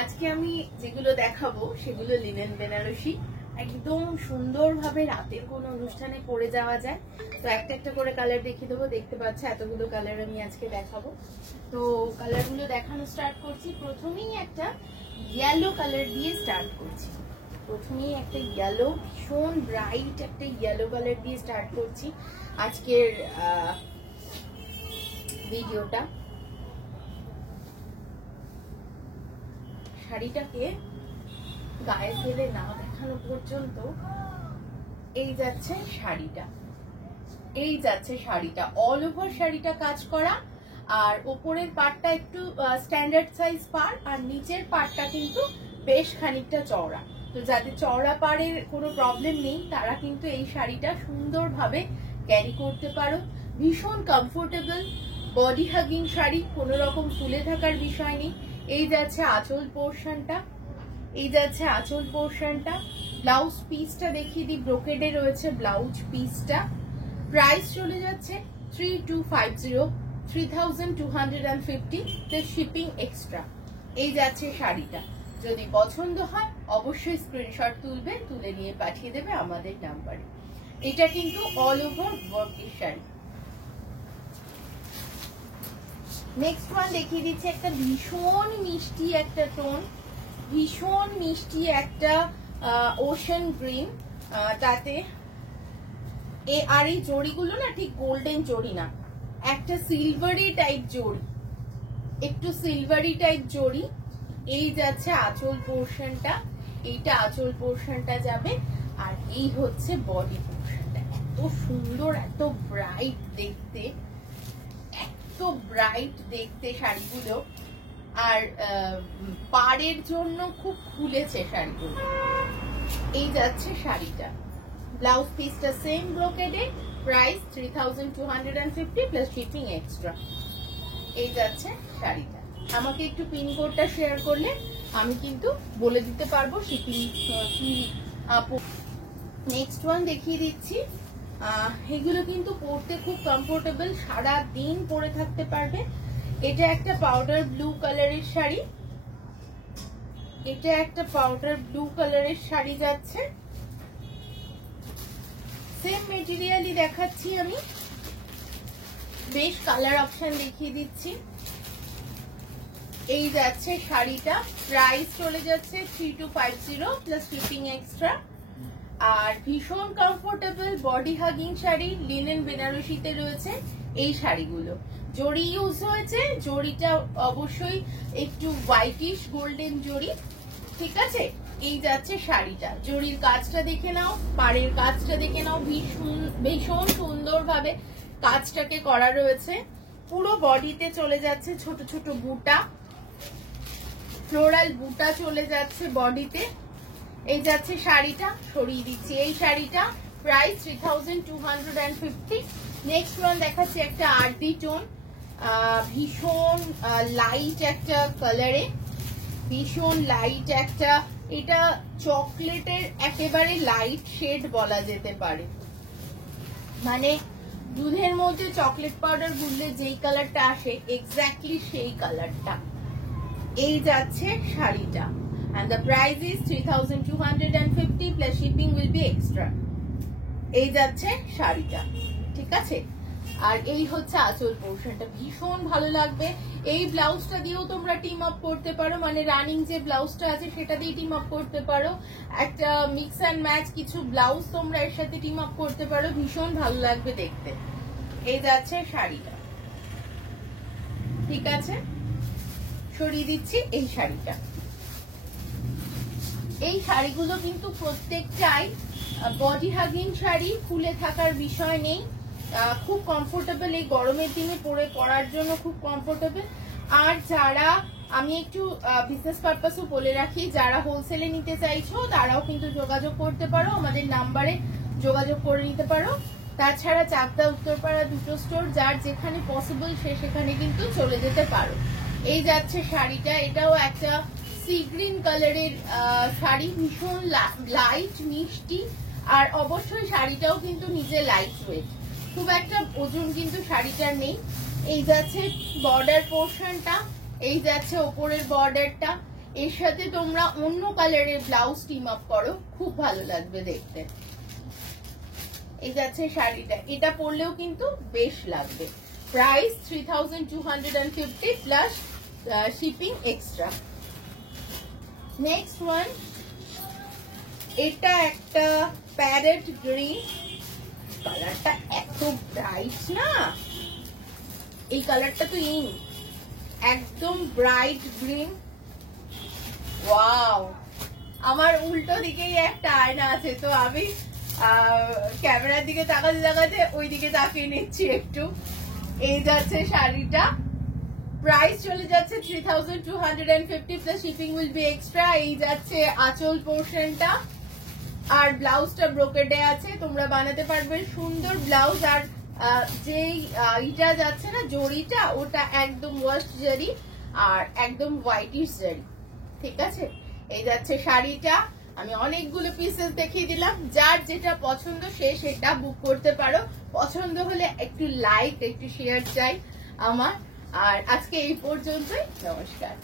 আজকে আমি যেগুলো দেখাবো সেগুলো লিনেন বেনারসি, একদম সুন্দরভাবে রাতের কোনো অনুষ্ঠানে পরে যাওয়া যায়। তো একটা একটা করে কালার দেখিয়ে দেবো। দেখতে পাচ্ছি এতগুলো কালার আমি আজকে দেখাবো। তো কালারগুলো দেখানো স্টার্ট করছি। প্রথমেই একটা ইয়েলো কালার দিয়ে স্টার্ট করছি। প্রথমেই একটা ইয়েলো, ভীষণ ব্রাইট একটা ইয়েলো কালার দিয়ে স্টার্ট করছি আজকের ভিডিওটা। শাড়িটাকে গায়ে ফেলে না দেখানো পর্যন্ত এই যাচ্ছে শাড়িটা, এই যাচ্ছে শাড়িটা, অল ওভার শাড়িটা কাজ করা। আর ওপরের পাটটা একটু স্ট্যান্ডার্ড সাইজ পাড়, আর নিচের পাটটা কিন্তু বেশ খানিকটা চওড়া। তো যাদের চওড়া পাড়ের কোনো প্রবলেম নেই তারা কিন্তু এই শাড়িটা সুন্দরভাবে ক্যারি করতে পারো। ভীষণ কমফোর্টেবল, বডি হাগিং শাড়ি, কোনো রকম ফুলে থাকার বিষয় নেই। এই যাচ্ছে আঁচল পোর্শনটা, এই যাচ্ছে আঁচল পোর্শনটা। ব্লাউজ পিসটা দেখিয়ে দিই, ব্রোকেডে রয়েছে ব্লাউজ পিসটা। প্রাইস চলে যাচ্ছে 3250, 3250 শিপিং এক্সট্রা। এই যাচ্ছে শাড়িটা। যদি পছন্দ হয় অবশ্যই স্ক্রিনশট তুলবে, তুলে নিয়ে পাঠিয়ে দেবে আমাদের নাম্বারে। এটা কিন্তু অল ওভার ওয়ার্কের শাড়ি। নেক্সট ওয়ান দেখিয়ে দিচ্ছি, একটা ভীষণ মিষ্টি একটা টোন, ভীষণ মিষ্টি একটা ওশান গ্রিন, তাতে আর এই জড়িগুলো না ঠিক গোল্ডেন জড়ি না, একটা সিলভারি টাইপ জড়ি, একটু সিলভারি টাইপ জড়ি। এই যাচ্ছে আঁচল পোর্শনটা, এইটা আঁচল পোর্শনটা যাবে। আর এই হচ্ছে বডি পোর্শনটা। এত সুন্দর, এত ব্রাইট দেখতে, এত ব্রাইট দেখতে শাড়িগুলো। আর পাড়ের জন্য খুব খুলেছে শাড়িগুলো। এই যাচ্ছে শাড়িটা। ব্লাউজ পিসটা সেম ব্রোকেডে, প্রাইস 3250 প্লাস শিপিং এক্সট্রা। এই যাচ্ছে শাড়িটা। আমাকে একটু পিন কোডটা শেয়ার করলে আমি কিন্তু বলে দিতে পারবো শিপিং কি। নেক্সট ওয়ান দেখিয়ে দিচ্ছি। এগুলো কিন্তু পরতে খুব কমফোর্টেবল, সারা দিন পরে থাকতে পারবে। এটা একটা পাউডার ব্লু কালারের শাড়ি, এটা একটা পাউডার ব্লু কালারের শাড়ি যাচ্ছে। সেম মেটেরিয়ালই দেখাচ্ছি আমি, বেশ কালার অপশন দেখিয়ে দিচ্ছি। এই যাচ্ছে শাড়িটা। প্রাইস চলে যাচ্ছে 3250 প্লাস শিপিং এক্সট্রা। আর ভীষণ comfortable body hugging sari, linen বেনারসিতে রয়েছে এই শাড়িগুলো। জড়ি ইউজ হয়েছে, জড়িটা অবশ্যই একটু হোয়াইটিশ গোল্ডেন জড়ি, ঠিক আছে। এই যাচ্ছে শাড়িটা। জড়ির কাজটা দেখে নাও, পাড়ের কাজটা দেখে নাও, ভীষণ সুন্দরভাবে কাজটাকে করা রয়েছে। পুরো বডিতে চলে যাচ্ছে ছোট ছোট বুটা, ফ্লোরাল বুটা চলে যাচ্ছে বডিতে। এই যাচ্ছে শাড়িটা, সরিয়ে দিচ্ছি এই শাড়িটা। প্রাইস 3250। নেক্সট ওয়ান দেখাচ্ছি একটা আরডি টোন, ভীষণ লাইট একটা কালারে, ভীষণ লাইট একটা, এটা চকলেটের একেবারে লাইট শেড বলা যেতে পারে। মানে দুধের মধ্যে চকলেট পাউডার গুললে যেই কালারটা আসে এক্স্যাক্টলি সেই কালারটা। এই যাচ্ছে শাড়িটা। And the price is 3250 plus shipping will be extra. এই যাচ্ছে শাড়িটা, ঠিক আছে। আর এই হচ্ছে আঁচল পোর্শনটা, ভীষণ ভালো লাগবে। এই ব্লাউজটা দিয়েও তোমরা টিম আপ করতে পারো, মানে রানিং যে ব্লাউজটা আছে সেটা দিয়ে টিম আপ করতে পারো। একটা মিক্স অ্যান্ড ম্যাচ কিছু ব্লাউজ তোমরা এর সাথে টিম আপ করতে পারো, ভীষণ ভালো লাগবে দেখতে। এই যাচ্ছে শাড়িটা, ঠিক আছে। সরিয়ে দিচ্ছি এই শাড়িটা। এই শাড়িগুলো কিন্তু প্রত্যেকটাই বডি হাগিং শাড়ি, খুলে থাকার বিষয় নেই, খুব কমফোর্টেবল। এই গরমের দিনে পরার জন্য খুব কমফোর্টেবল। আর যারা, আমি একটু বিজনেস পারপাসও বলে রাখি, যারা হোলসেলে নিতে চাইছো তারাও কিন্তু যোগাযোগ করতে পারো, আমাদের নাম্বারে যোগাযোগ করে নিতে পারো। তাছাড়া চাকদা উত্তরপাড়া দুটো স্টোর, যার যেখানে পসিবল সে সেখানে কিন্তু চলে যেতে পারো। এই যাচ্ছে শাড়িটা, এটাও একটা সি গ্রিন কালারের শাড়ি, ভীষণ লাইট মিষ্টি। আর অবশ্যই শাড়িটাও কিন্তু নিজে লাইট ওয়েট, খুব একটা ওজন কিন্তু শাড়িটার নেই। এই যাচ্ছে বর্ডার পোর্শনটা, এই যাচ্ছে ওপরের বর্ডারটা। এর সাথে তোমরা অন্য কালারের ব্লাউজ টিম আপ করো, খুব ভালো লাগবে দেখতে। এই যাচ্ছে শাড়িটা, এটা পরলেও কিন্তু বেশ লাগবে। Price 3250 plus shipping extra. Next one, এটা একটা প্যারেট গ্রিন, কালারটা এত ব্রাইট না, এই কালারটা তো ইন, একদম ব্রাইট গ্রিন। ওয়াও, আমার উল্টো দিকেই একটা আয়না আছে, তো আমি ক্যামেরার দিকে তাকাতে তাকাতে ওই দিকে তাকিয়ে নিচ্ছি একটু। এই যাচ্ছে শাড়িটা, প্রাইস চলে যাচ্ছে 3250 plus shipping will be extra. এই যাচ্ছে আঁচল পোর্শনটা, আর ব্লাউজটা ব্রোকেডে আছে, তোমরা বানাতে পারবে সুন্দর ব্লাউজ। আর যেই ইটা যাচ্ছে না জরিটা, ওটা একদম ওয়াশ জারি আর একদম হোয়াইটিশ জারি, ঠিক আছে। এই যাচ্ছে শাড়িটা, আমি অনেকগুলো পিসেস দেখিয়ে দিলাম, যার যেটা পছন্দ সে সেটা বুক করতে পারো। পছন্দ হলে একটু লাইক, একটু শেয়ার চাই আমার। আর আজকে এই পর্যন্তই, নমস্কার।